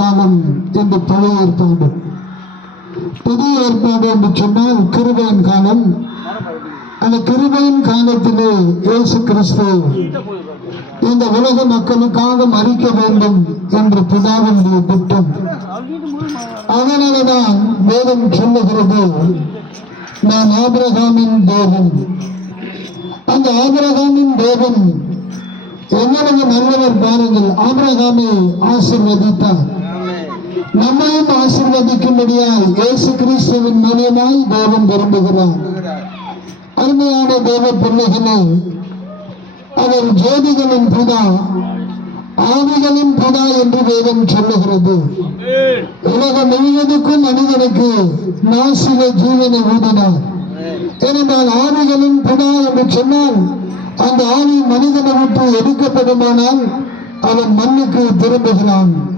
காலம் என்று பழைய ஏற்பாடு. புதிய ஏற்பாடு என்று சொன்னால் கிருபையின் காலம். அந்த கிருபையின் காலத்திலே இயேசு கிறிஸ்து இந்த உலக மக்களுக்காக மரிக்க வேண்டும் என்று பிதாவினுடைய திட்டம். அதனாலதான் வேதம் சொல்லுகிறது, நான் ஆபிரகாமின் தேவன். அந்த ஆபிரகாமின் தேவன் எவ்வளவு நல்லவர் பாருங்கள். ஆபிரகாமை ஆசீர்வதித்தார். நம்மையும் ஆசீர்வதிக்கும்படியாய் இயேசு கிறிஸ்துவின் மூலமாய் தேவன் விரும்புகிறார். அருமையான தேவ பிள்ளைகளே, அவர் ஜோதிகளின் பிதா, ஆவிகளின் பிதா என்று வேதம் சொல்லுகிறது. உலகம் முழுவதுக்கும் மனிதனுக்கு நாசில ஜீவனை ஊதினார். ஏனென்றால் ஆவிகளின் பிதா என்று சொன்னால் அந்த ஆவி மனிதனை விட்டு எடுக்கப்படுமானால் அவன் மண்ணுக்கு திரும்புகிறான்.